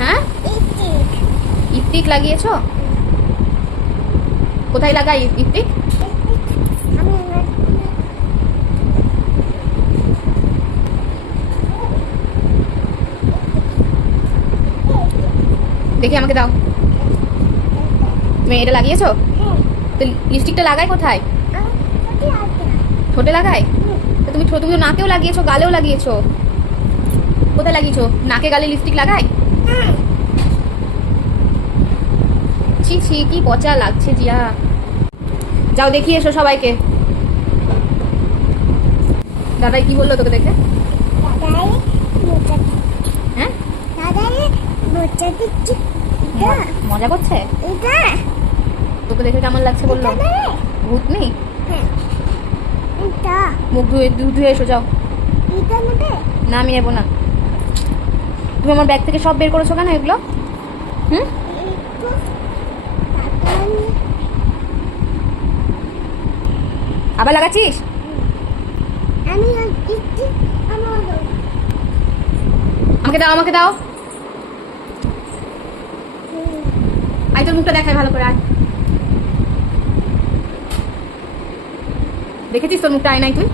হ্যাঁ, ইপটিক লাগিয়েছো? কোথায় লাগাই ইপটিক? দেখি আমাকে দাও। তুমি এটা লাগিয়েছো? তো লিপস্টিকটা লাগাই কোথায়? ঠোঁটে লাগাই? তো তুমি তুমি তো নাকেও লাগিয়েছো, গালেও লাগিয়েছো। কোথায় লাগিয়েছো? নাকে গালে লিপস্টিক লাগাই? ছি ছি, কি পচা লাগছে জিয়া। যাও দেখিয়ে এসো সবাইকে। দাদাই কি বললো তোকে দেখে? হ্যাঁ, মজা করছে? তোকে দেখে কেমন লাগছে বললো? ভূত নেই? মুখ ধুয়ে এসো, যাও। না, আমি নেবো না। তুমি আমার ব্যাগ থেকে সব বের করেছো কেন এগুলো? হুম, আবার লাগাচ্ছিস? আমাকে দাও, আমাকে দাও। আই তোর মুখটা দেখাই ভালো করে। আয়, দেখেছিস তোর মুখটা আয়নায় তুই?